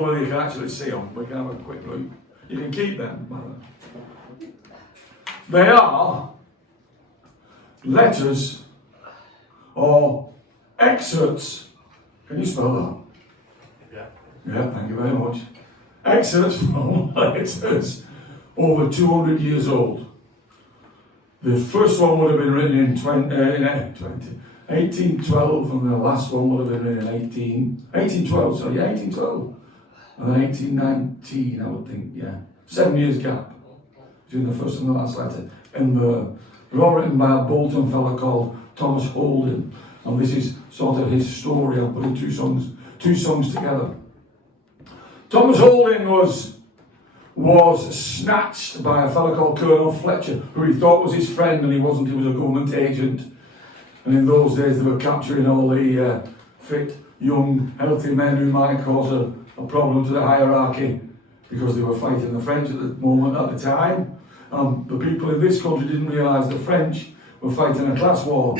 Well, you can actually see them. We can have a quick look. You can keep them, mother. They are letters or excerpts. Can you spell that? Yeah, thank you very much. Excerpts from letters over 200 years old. The first one would have been written in 1812, and the last one would have been written in 1812, sorry, 1812. And then 1819, I would think, yeah. 7 years gap between the first and the last letter. And they're all written by a Bolton fellow called Thomas Holden. And this is sort of his story. I'm putting two songs together. Thomas Holden was snatched by a fellow called Colonel Fletcher, who he thought was his friend, and he wasn't. He was a government agent. And in those days they were capturing all the fit, young, healthy men who might cause a problem to the hierarchy, because they were fighting the French at the moment, at the time. The people in this country didn't realise the French were fighting a class war.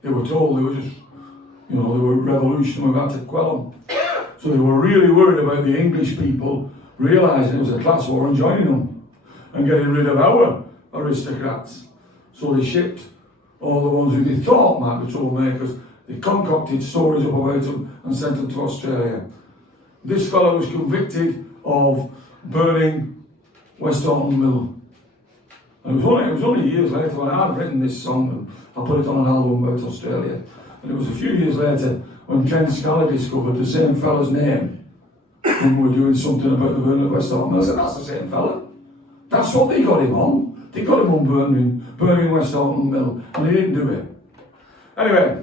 They were told they were just, they were a revolution, we had to quell them. So they were really worried about the English people realising it was a class war and joining them and getting rid of our aristocrats. So they shipped all the ones who they thought might be troublemakers. They concocted stories up about them and sent them to Australia. This fellow was convicted of burning West Orton Mill. And it was only years later when I'd written this song, and I put it on an album about Australia. And it was a few years later when Ken Scally discovered the same fellow's name when we were doing something about the burning of West Orton Mill. I said, that's the same fellow. That's what they got him on. They got him on burning West Orton Mill, and he didn't do it. Anyway,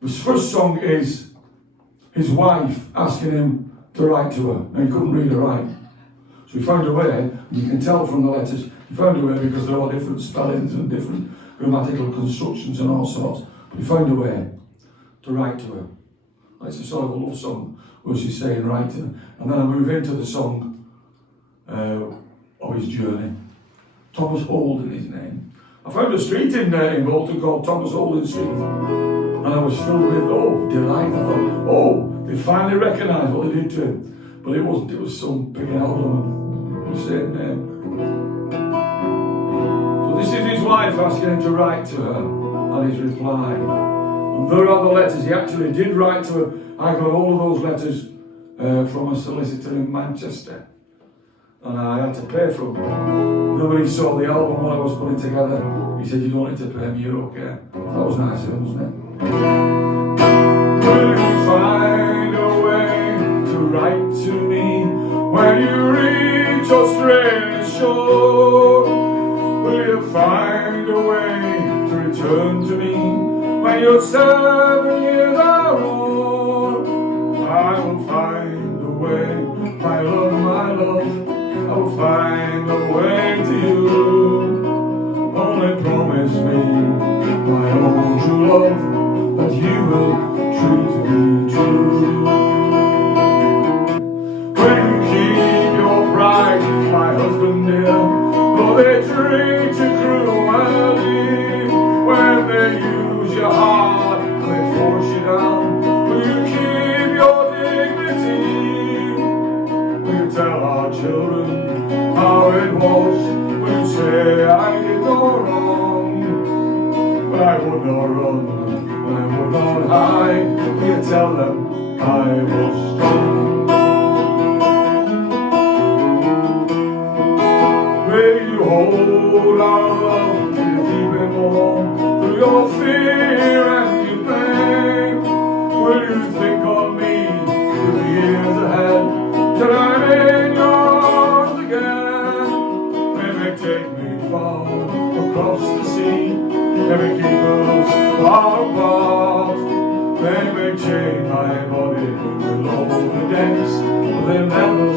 this first song is his wife asking him to write to her, and he couldn't read or write. So he found a way, and you can tell from the letters, he found a way because they're all different spellings and different grammatical constructions and all sorts. But he found a way to write to her. It's a sort of a love song where she's saying writing. And then I move into the song of his journey. Thomas Holden, his name. I found a street in Bolton called Thomas Holden Street. And I was filled with, delight. I thought, they finally recognised what they did to him. But it wasn't, it was some big album, the same name. So this is his wife asking him to write to her, and his reply. And there are the letters. He actually did write to her. I got all of those letters from a solicitor in Manchester. And I had to pay for them. Then when he saw the album what I was putting together, he said, you don't need to pay me, you're okay. That was nice of him, wasn't it? Will you find a way to write to me when you reach Australia's shore? Will you find a way to return to me when you're 7 years old? I will find a way, my love, my love. I will find a way to you. Only promise me, my own true love, that you will treat me true. When you keep your pride, my husband dear, though they treat you cruelly, when they use your heart, they force you down, will you keep your dignity? Will you tell our children how it was? Will you say I did no wrong? But I would not run, and I would not hide. Will you tell them I was strong? Will you hold our love? Will you keep it warm through your fear and your pain? Will you think on me in the years ahead, till I'm in your arms again? They may take me far across the sea, they may keep us far apart. They may chain my body with all the dents, but they never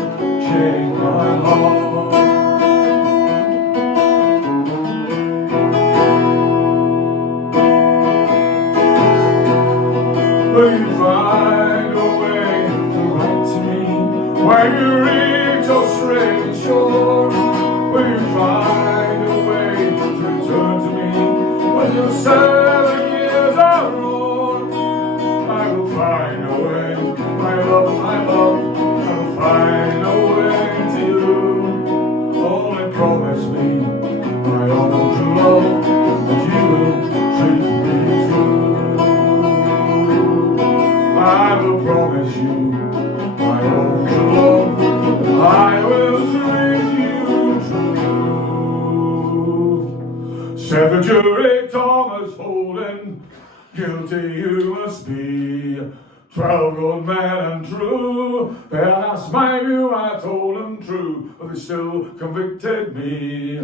chain my heart. Will you find a way to write to me when you reach Australia's shore? Will you find a way to return to me when you're 7 years old? I will find a way, will promise you my only love. I will treat you true. Said the jury, Thomas Holden, guilty you must be. 12 good men and true. That's my view, I told them true, but they still convicted me.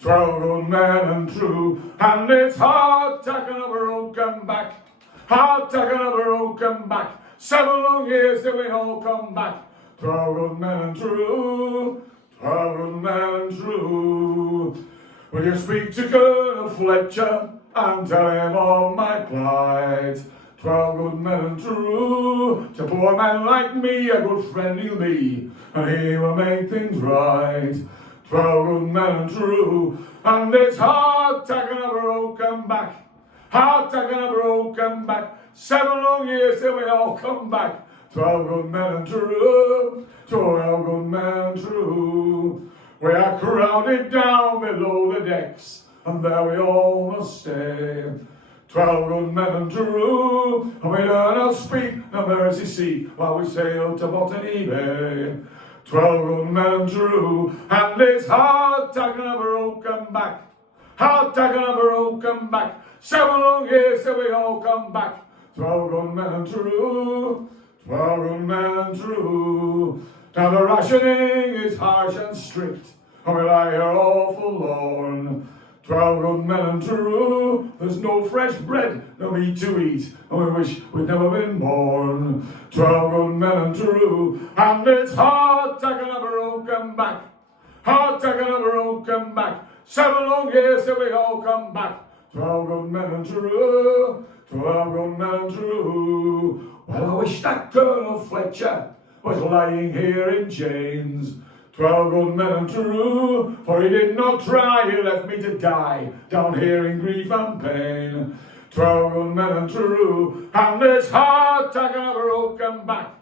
12 good men and true, and it's hard taking a broken back. Hard taking a broken back. 7 long years till we all come back. 12 good men and true. 12 good men and true. Will you speak to Colonel Fletcher and tell him of my plight? 12 good men and true. To poor man like me, a good friend he'll be, and he will make things right. 12 good men and true, and it's hard taking a broken back. Hard taking a broken back. 7 long years till we all come back. 12 good men and true. 12 good men and true. We are crowded down below the decks, and there we all must stay. 12 good men and true, and we learn how to speak the Mersey Sea while we sail to Botany Bay. 12 good men and true, and it's hard taking a broken back. Hard taking a broken back. 7 long years till we all come back. 12 good men and true. 12 good men and true. Now the rationing is harsh and strict, and we lie here all forlorn. 12 good men and true, there's no fresh bread, no meat to eat, and we wish we'd never been born. 12 good men and true, and it's hard taking a broken back. Hard taking a broken back. 7 long years till we all come back. 12 good men and true. 12 good men and true. Well, I wish that Colonel Fletcher was lying here in chains. 12 good men and true, for he did not try, he left me to die down here in grief and pain. 12 good men and true, and it's hard taking a broken back.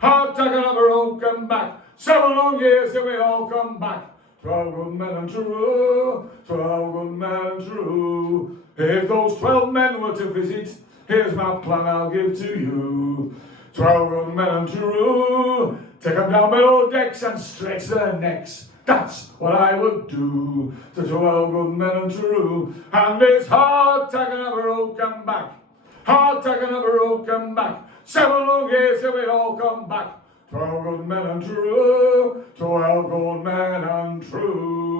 Hard taking a broken back. 7 long years till we all come back. 12 good men and true. 12 good men and true. If those 12 men were to visit, here's my plan I'll give to you. 12 good men and true. Take them down below decks and stretch their necks. That's what I would do to 12 good men and true. And it's hard taking a broken back. Hard taking a broken back. 7 long years till we all come back. 12 good men and true. 12 good men and true.